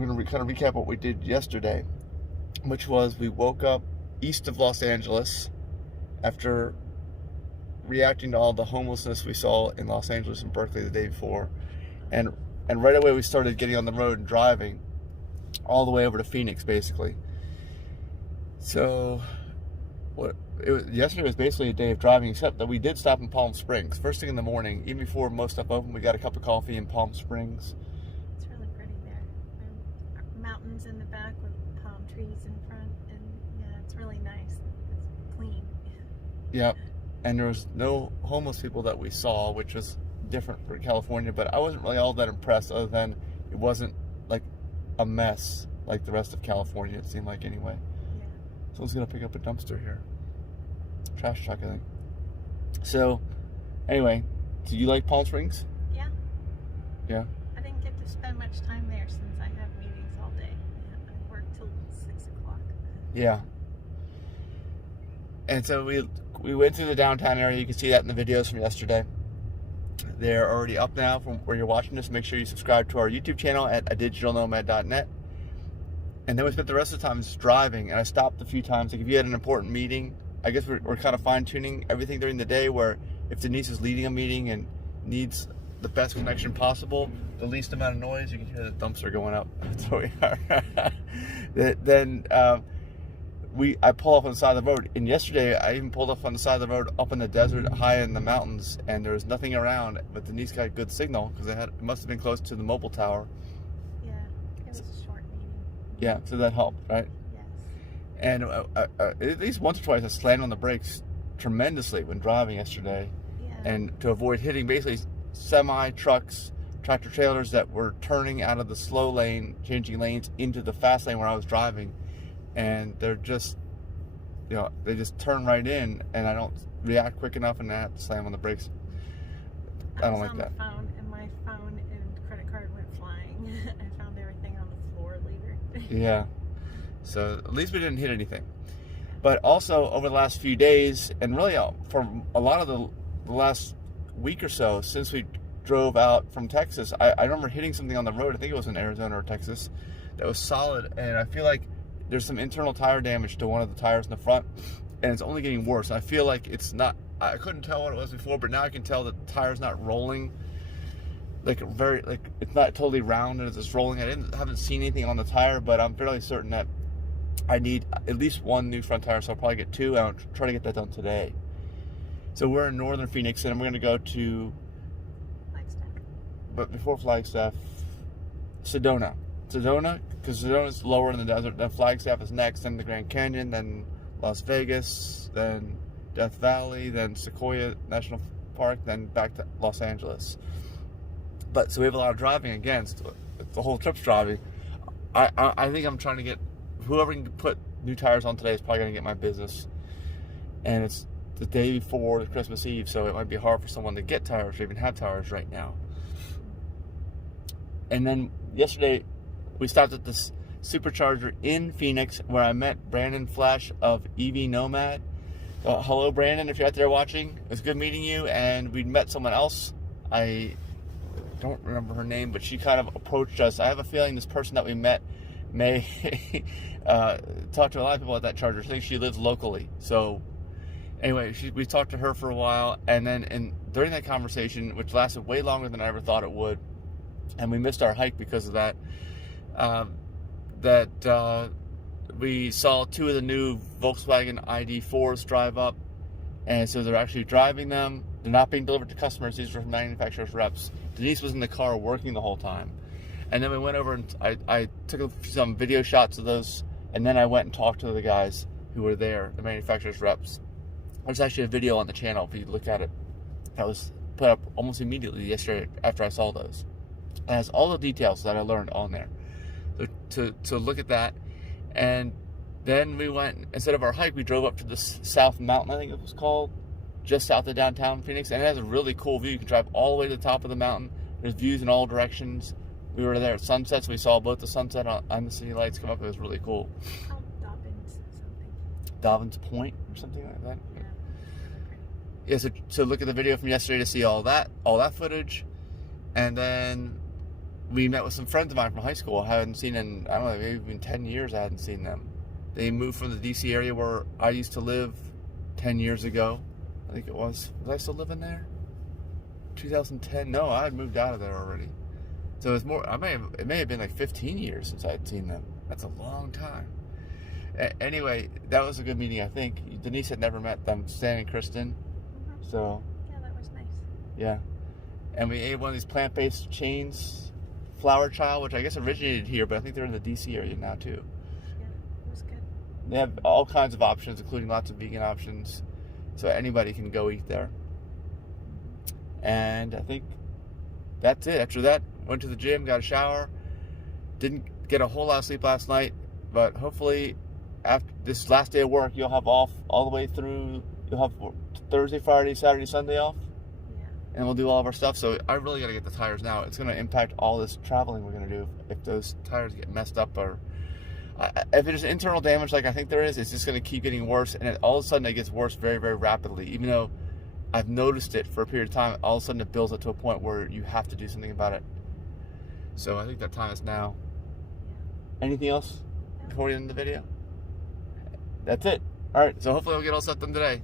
we're going to kind of recap what we did yesterday, which was we woke up east of Los Angeles after reacting to all the homelessness we saw in Los Angeles and Berkeley the day before. And right away we started getting on the road and driving all the way over to Phoenix, basically. So yesterday was basically a day of driving, except that we did stop in Palm Springs. First thing in the morning, even before most stuff opened, we got a cup of coffee in Palm Springs. It's really pretty there. Mountains in the back with palm trees in front, and yeah, it's really nice. It's clean. Yep. And there was no homeless people that we saw, which was different for California, but I wasn't really all that impressed, other than it wasn't like a mess like the rest of California, it seemed like, anyway. Yeah. Someone's gonna pick up a dumpster here. Trash truck, I think. So, anyway, do you like Palm Springs? Yeah. Yeah? I didn't get to spend much time there since I have meetings all day. I work till 6 o'clock. Yeah. And so we went through the downtown area. You can see that in the videos from yesterday. They're already up now from where you're watching this. Make sure you subscribe to our YouTube channel at adigitalnomad.net. And then we spent the rest of the time just driving, and I stopped a few times. Like if you had an important meeting, I guess we're kind of fine-tuning everything during the day, where if Denise is leading a meeting and needs the best connection possible, the least amount of noise, you can hear the dumpster going up. That's where we are. Then I pull off on the side of the road. And yesterday, I even pulled off on the side of the road up in the desert, high in the mountains, and there was nothing around. But Denise got a good signal because it must have been close to the mobile tower. Yeah, it was a short meeting. Yeah, so that helped, right? Yes. And at least once or twice I slammed on the brakes tremendously when driving yesterday. Yeah. And to avoid hitting basically semi-trucks, tractor trailers that were turning out of the slow lane, changing lanes into the fast lane where I was driving. And they're just, they just turn right in, and I don't react quick enough, and I have to slam on the brakes. I don't like that. I was on the phone, and my phone and credit card went flying. I found everything on the floor later. Yeah. So at least we didn't hit anything. But also over the last few days, and really for a lot of the last week or so since we drove out from Texas, I remember hitting something on the road. I think it was in Arizona or Texas that was solid, and I feel like there's some internal tire damage to one of the tires in the front, and it's only getting worse. I feel like it's not, I couldn't tell what it was before, but now I can tell that the tire's not rolling it's not totally round and it's rolling. Haven't seen anything on the tire, but I'm fairly certain that I need at least one new front tire, so I'll probably get two, and I'll try to get that done today. So we're in northern Phoenix, and we're going to go to Flagstaff. But before Flagstaff, Sedona, because Sedona's lower in the desert, then Flagstaff is next, then the Grand Canyon, then Las Vegas, then Death Valley, then Sequoia National Park, then back to Los Angeles. But so we have a lot of driving again. The whole trip's driving. I think I'm trying to get whoever can put new tires on today is probably going to get my business. And it's the day before Christmas Eve, so it might be hard for someone to get tires or even have tires right now. And then yesterday, we stopped at this supercharger in Phoenix where I met Brandon Flash of EV Nomad. Hello, Brandon, if you're out there watching. It was good meeting you. And we met someone else. I don't remember her name, but she kind of approached us. I have a feeling this person that we met may talk to a lot of people at that charger. I think she lives locally. So anyway, we talked to her for a while, and then during that conversation, which lasted way longer than I ever thought it would, and we missed our hike because of that, we saw two of the new Volkswagen ID4s drive up, and so they're actually driving them. They're not being delivered to customers. These are from manufacturers' reps. Denise was in the car working the whole time. And then we went over and I took some video shots of those, and then I went and talked to the guys who were there, the manufacturers' reps. There's actually a video on the channel if you look at it. That was put up almost immediately yesterday after I saw those. It has all the details that I learned on there. So to look at that. And then we went, instead of our hike, we drove up to the South Mountain, I think it was called, just south of downtown Phoenix, and it has a really cool view. You can drive all the way to the top of the mountain. There's views in all directions. We were there at sunset, so we saw both the sunset and the city lights come up. It was really cool. It's called Dobbins something. Dobbins Point or something like that. Yeah. Yeah, so look at the video from yesterday to see all that footage. And then we met with some friends of mine from high school. I hadn't seen in, I don't know, maybe even 10 years I hadn't seen them. They moved from the DC area where I used to live 10 years ago. I think it was. Was I still living there? 2010? No, I had moved out of there already. So it's more, it may have been like 15 years since I had seen them. That's a long time. Anyway, that was a good meeting, I think. Denise had never met them, Stan and Kristen. Mm-hmm. So, Yeah, that was nice. yeah. And we ate one of these plant-based chains, Flower Child, which I guess originated here, but I think they're in the DC area now too. Yeah, it was good. They have all kinds of options, including lots of vegan options. So anybody can go eat there. And I think that's it. After that, went to the gym, got a shower. Didn't get a whole lot of sleep last night, but hopefully after this last day of work, you'll have off all the way through. You'll have Thursday, Friday, Saturday, Sunday off. Yeah. And we'll do all of our stuff. So I really got to get the tires now. It's going to impact all this traveling we're going to do if those tires get messed up, or if there's internal damage like I think there is, it's just going to keep getting worse. And all of a sudden it gets worse very, very rapidly. Even though I've noticed it for a period of time, all of a sudden it builds up to a point where you have to do something about it. So I think that time is now. Yeah. Anything else No. before we end the video? That's it. All right. So hopefully we'll get all set done today.